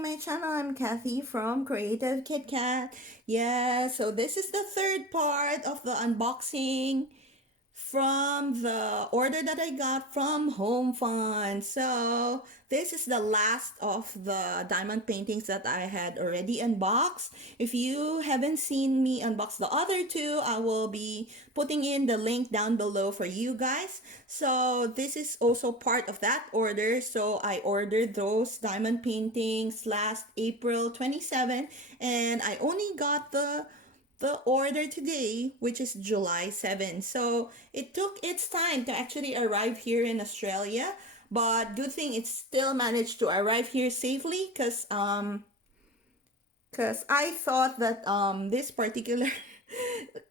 to my channel. I'm Kathy from Creative KitKat. Yeah, so this is the third part of the unboxing from the order that I got from Homfun. So this is the last of the diamond paintings that I had already unboxed. If you haven't seen me unbox the other two, I will be putting in the link down below for you guys. So this is also part of that order. So I ordered those diamond paintings last April 27, and I only got the order today, which is July 7. So it took its time to actually arrive here in Australia, but good thing it still managed to arrive here safely because I thought that this particular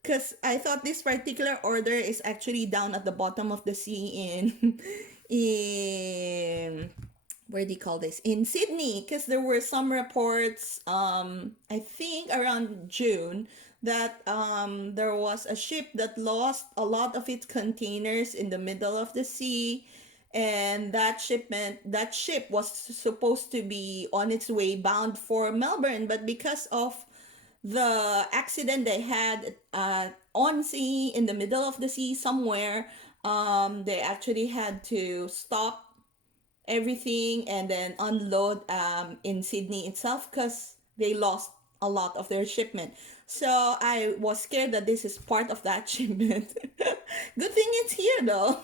because I thought this particular order is actually down at the bottom of the sea in in where do you call this, in Sydney, because there were some reports I think around June that there was a ship that lost a lot of its containers in the middle of the sea, and that ship was supposed to be on its way bound for Melbourne, but because of the accident they had on sea, in the middle of the sea somewhere, they actually had to stop everything and then unload in Sydney itself because they lost a lot of their shipment. So I was scared that this is part of that shipment. Good thing it's here though.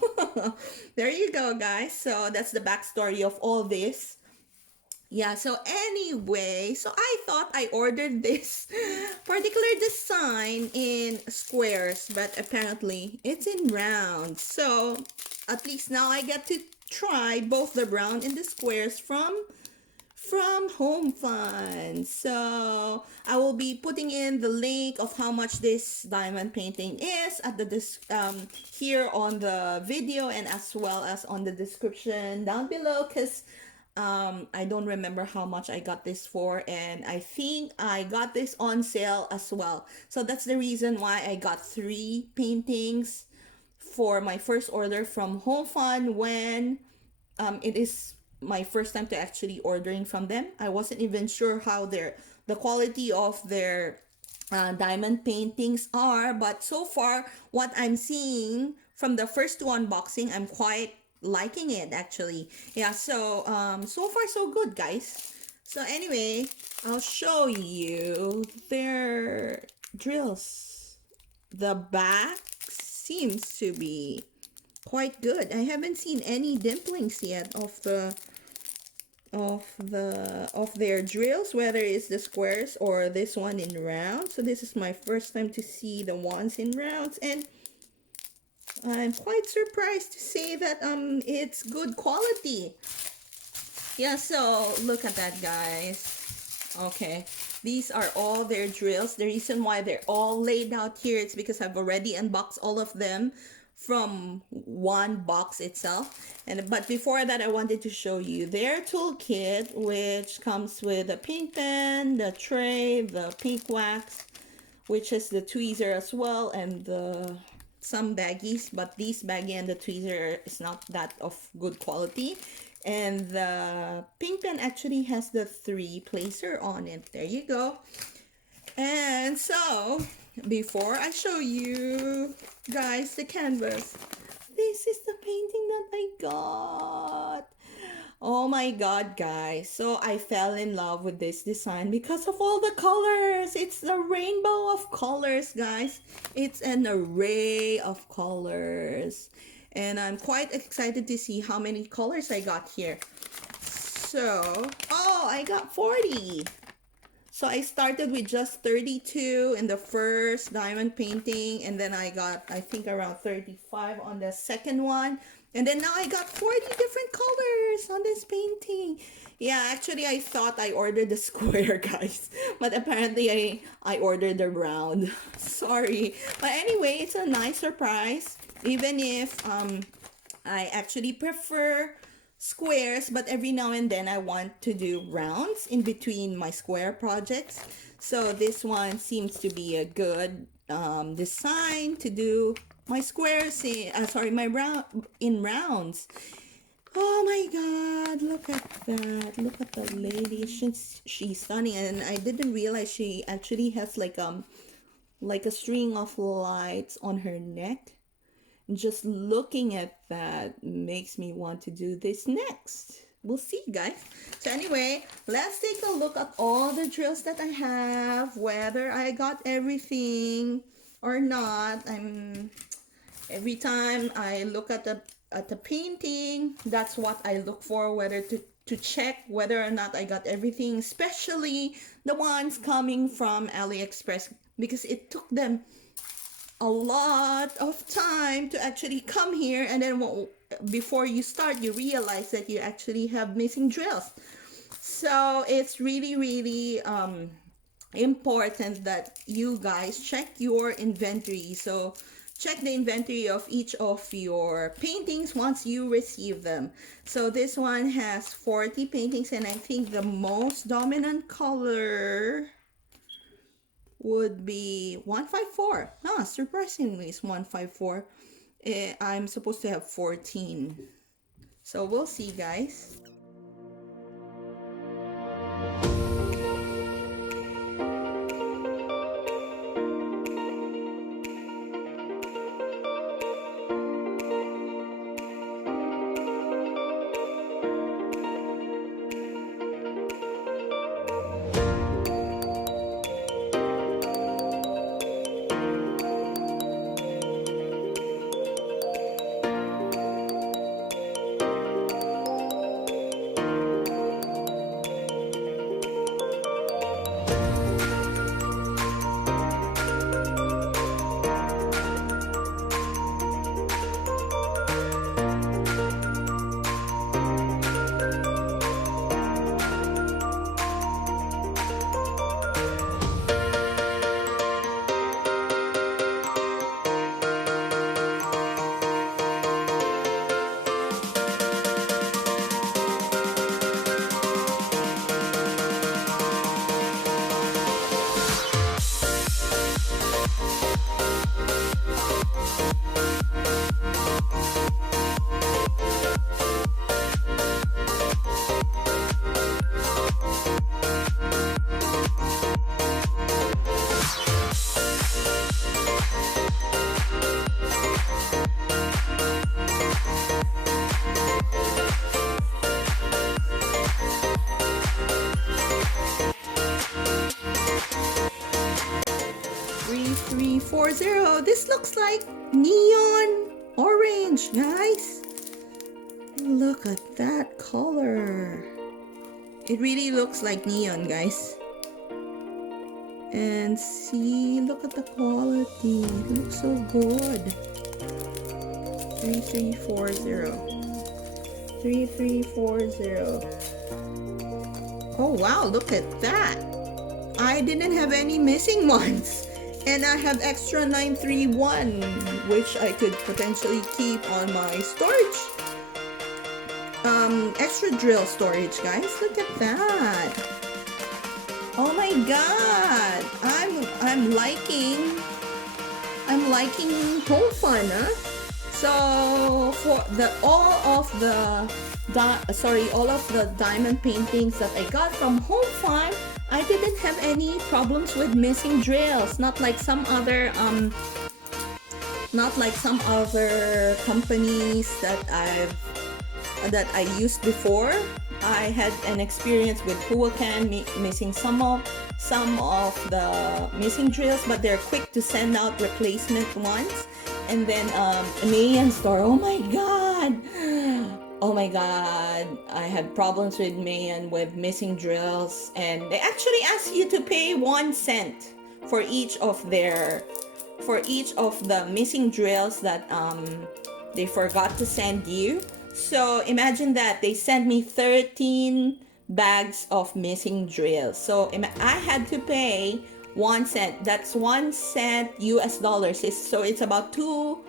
There you go, guys. So that's the backstory of all this. Yeah, so anyway, so I thought I ordered this particular design in squares, but apparently it's in rounds. So at least now I get to try both the round and the squares from Homefun. So I will be putting in the link of how much this diamond painting is at the here on the video, and as well as on the description down below, because I don't remember how much I got this for, and I think I got this on sale as well. So that's the reason why I got 3 paintings for my first order from Homefun, when it is my first time to actually ordering from them. I wasn't even sure how the quality of their diamond paintings are, but so far what I'm seeing from the first two unboxing, I'm quite liking it actually. Yeah, so so far so good, guys. So anyway, I'll show you their drills. The back seems to be quite good. I haven't seen any dimplings yet of their drills, whether it's the squares or this one in rounds. So this is my first time to see the ones in rounds, and I'm quite surprised to say that it's good quality. Yeah, so look at that, guys. Okay, these are all their drills. The reason why they're all laid out here is because I've already unboxed all of them from one box itself. But before that, I wanted to show you their toolkit, which comes with a pink pen, the tray, the pink wax, which is the tweezer as well, and the some baggies, but these baggie and the tweezer is not that of good quality. And the pink pen actually has the 3-placer on it. There you go. And so before I show you guys the canvas, this is the painting that I got. Oh my god, guys. So I fell in love with this design because of all the colors. It's the rainbow of colors, guys. It's an array of colors. And I'm quite excited to see how many colors I got here. So, oh, I got 40. So I started with just 32 in the first diamond painting, and then I got, I think, around 35 on the second one. And then now I got 40 different colors on this painting. Yeah, actually I thought I ordered the square, guys. But apparently I ordered the round. Sorry. But anyway, it's a nice surprise. Even if I actually prefer squares, but every now and then I want to do rounds in between my square projects. So this one seems to be a good design to do my squares in, sorry, my round in rounds. Oh my God, look at that. Look at the lady. She's stunning, and I didn't realize she actually has like a string of lights on her neck. Just looking at that makes me want to do this next. We'll see, guys. So anyway, let's take a look at all the drills that I have, whether I got everything or not. I'm every time I look at the painting, that's what I look for, whether to check whether or not I got everything, especially the ones coming from Aliexpress, because it took them a lot of time to actually come here, and then before you start you realize that you actually have missing drills. So it's really important that you guys check your inventory. So check the inventory of each of your paintings once you receive them. So this one has 40 paintings, and I think the most dominant color would be 154. Surprisingly, it's 154. I'm supposed to have 14. So we'll see, guys. 3340. This looks like neon orange, guys. Look at that color. It really looks like neon, guys. And see, look at the quality. It looks so good. 3340. 3340. Oh wow, look at that. I didn't have any missing ones. And I have extra 931, which I could potentially keep on my storage. Extra drill storage, guys. Look at that. Oh my god. I'm liking Homfun, huh? So for all of the diamond paintings that I got from Homfun, I didn't have any problems with missing drills. Not like some other companies that I used before. I had an experience with Huacan missing some of the missing drills, but they're quick to send out replacement ones. And then Mayan store, oh my god, I had problems with Mayan with missing drills, and they actually ask you to pay 1 cent for each of the missing drills that they forgot to send you. So imagine that they sent me 13 bags of missing drills. So I had to pay 1 cent. That's 1 cent US dollars. So it's about 2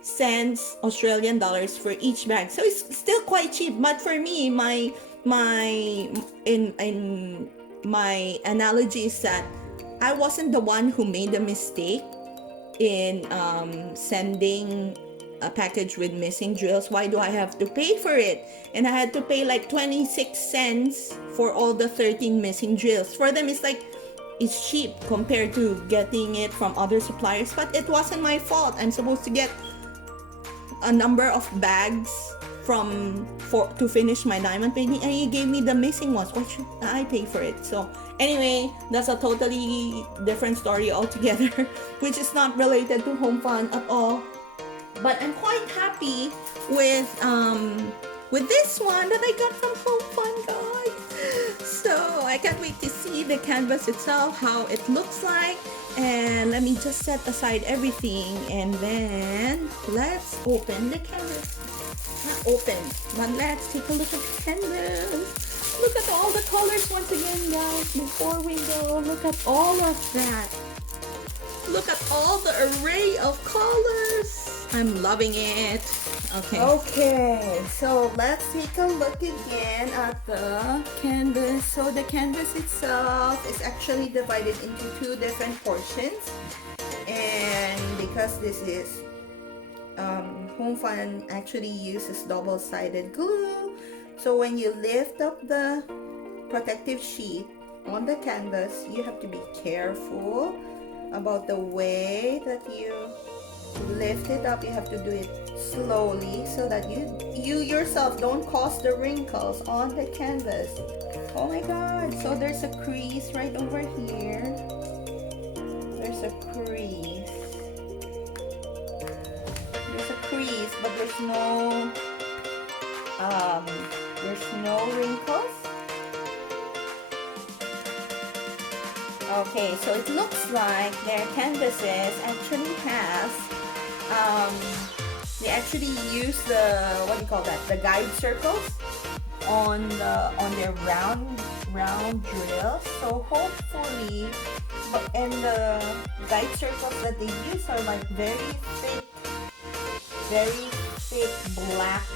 cents Australian dollars for each bag. So it's still quite cheap. But for me, my analogy is that I wasn't the one who made the mistake in sending a package with missing drills. Why do I have to pay for it? And I had to pay like 26 cents for all the 13 missing drills. For them, it's like, it's cheap compared to getting it from other suppliers, but it wasn't my fault. I'm supposed to get a number of bags to finish my diamond painting, and he gave me the missing ones. Why should I pay for it? So anyway, that's a totally different story altogether, which is not related to Homfun at all. But I'm quite happy with this one that I got from Homefun, guys. So I can't wait to see the canvas itself, how it looks like. And let me just set aside everything, and then let's open the canvas. Not open, but let's take a look at the canvas. Look at all the colors once again, guys. Before we go, look at all of that. Look at all the array of colors. I'm loving it. Okay, so let's take a look again at the canvas. So the canvas itself is actually divided into two different portions, and because this is Homefun actually uses double-sided glue, so when you lift up the protective sheet on the canvas, you have to be careful about the way that you lift it up. You have to do it slowly so that you yourself don't cause the wrinkles on the canvas. Oh my god, so there's a crease right over here. There's a crease. But there's no wrinkles. Okay, so it looks like their canvases actually has they actually use the, what do you call that, the guide circles on their round drills. So hopefully, and the guide circles that they use are like very thick black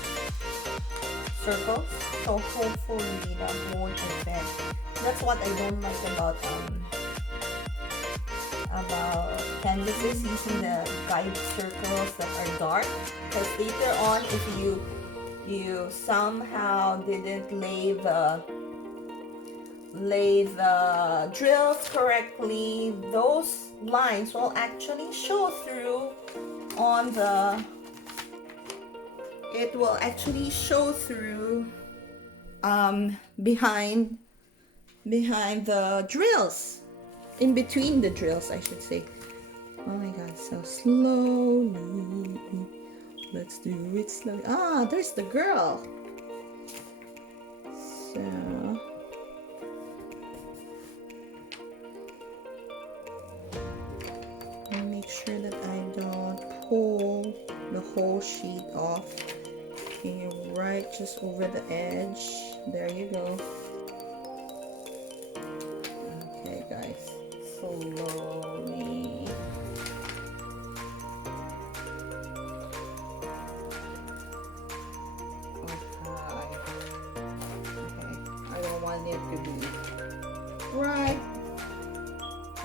circles. So hopefully that won't affect. That's what I don't like about canvases using the guide circles that are dark, because later on, if you somehow didn't lay the drills correctly, those lines will actually show through on the, it will actually show through behind the drills, in between the drills, I should say. Oh my god, so slowly. Let's do it slowly. Ah, there's the girl. So make sure that I don't pull the whole sheet off. Okay, right just over the edge. There you go. Okay, guys, slowly. I don't want it to be right.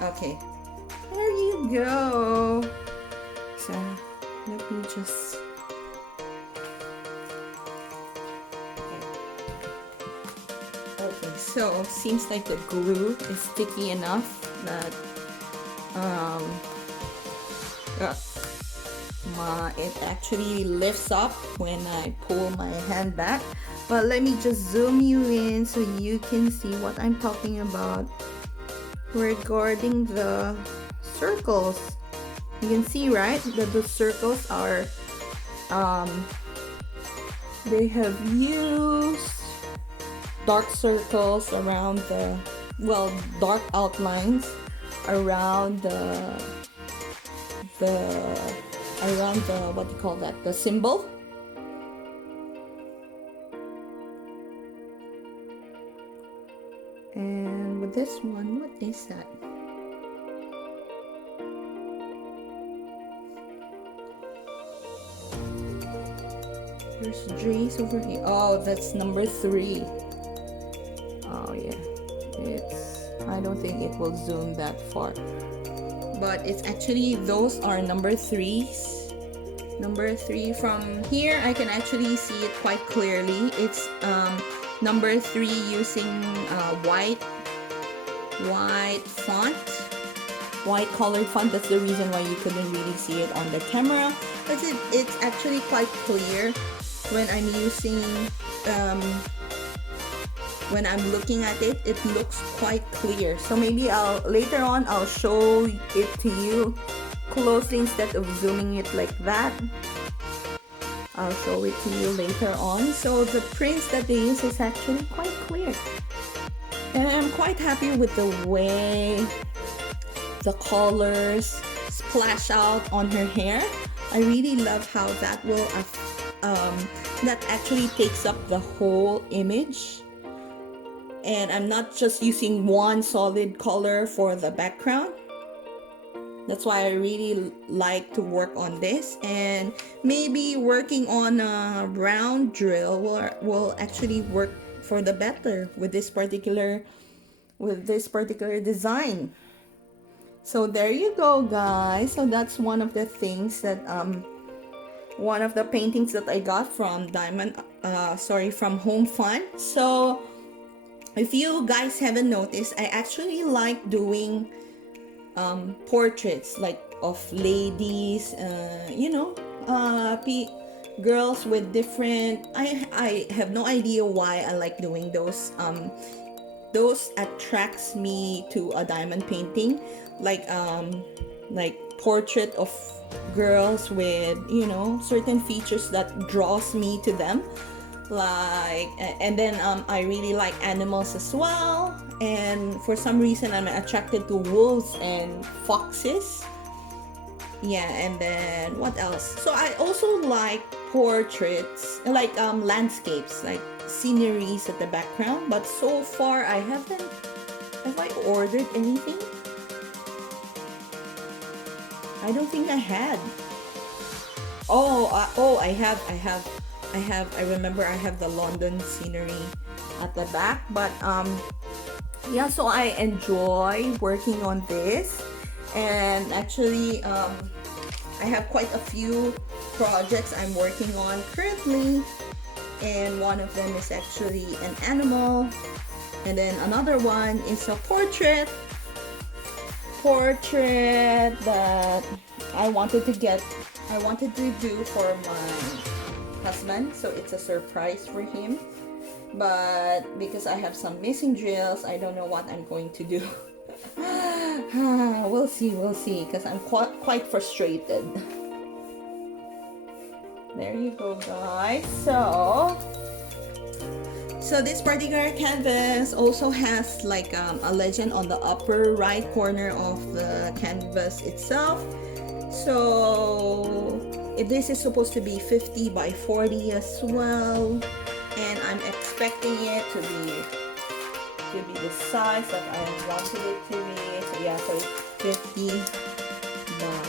Okay, there you go. So let me just, okay, so seems like the glue is sticky enough that it actually lifts up when I pull my hand back. But let me just zoom you in so you can see what I'm talking about regarding the circles. You can see, right, that the circles are they have used dark circles around the, well, dark outlines around the what do you call that, the symbol. And with this one, what is that? There's J's over here. Oh, that's number 3. Oh yeah, I don't think it will zoom that far, but it's actually, those are number 3s Number 3, from here I can actually see it quite clearly. It's number 3 using white font, white colored font. That's the reason why you couldn't really see it on the camera, but it's actually quite clear when I'm using when I'm looking at it. It looks quite clear. So maybe later on I'll show it to you closely instead of zooming it like that. I'll show it to you later on. So the prints that they use is actually quite clear, and I'm quite happy with the way the colors splash out on her hair. I really love how that will that actually takes up the whole image, and I'm not just using one solid color for the background. That's why I really like to work on this, and maybe working on a round drill will actually work for the better with this particular design. So there you go, guys. So that's one of the things that one of the paintings that I got from from Homfun. So if you guys haven't noticed, I actually like doing portraits like of ladies, girls with different. I have no idea why I like doing those. Those attracts me to a diamond painting, like portrait of girls with certain features that draws me to them, and then I really like animals as well, and for some reason I'm attracted to wolves and foxes. Yeah, and then what else? So I also like portraits, like landscapes, like sceneries at the background, but so far have I ordered anything? I don't think I had. I have. I remember I have the London scenery at the back, but yeah, so I enjoy working on this, and actually I have quite a few projects I'm working on currently, and one of them is actually an animal, and then another one is a portrait that I wanted to do for my husband, so it's a surprise for him, but because I have some missing drills, I don't know what I'm going to do. We'll see, because I'm quite frustrated. There you go, guys. So this particular canvas also has like a legend on the upper right corner of the canvas itself. So this is supposed to be 50 by 40 as well, and I'm expecting it to be the size that I wanted it to be. So yeah, so it's 50 by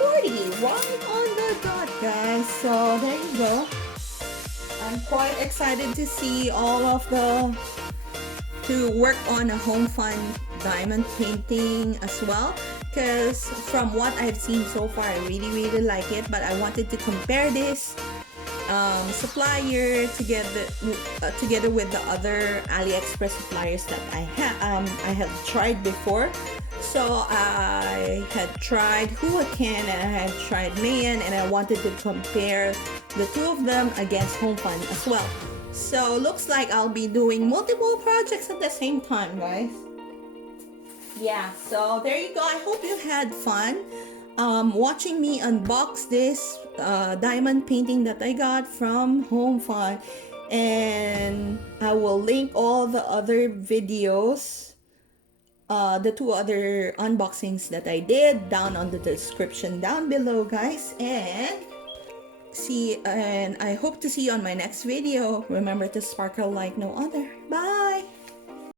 40, right on the dot, guys. So there you go. I'm quite excited to see to work on a Homfun diamond painting as well, because from what I've seen so far, I really like it, but I wanted to compare this supplier together with the other Aliexpress suppliers that I have tried before. So I had tried Huacan and I had tried Mayan, and I wanted to compare the two of them against Homefun as well. So looks like I'll be doing multiple projects at the same time, guys. Yeah, so there you go. I hope you had fun watching me unbox this diamond painting that I got from Homefun, and I will link all the other videos, the two other unboxings that I did, down on the description down below, guys. And I hope to see you on my next video. Remember to sparkle like no other. Bye.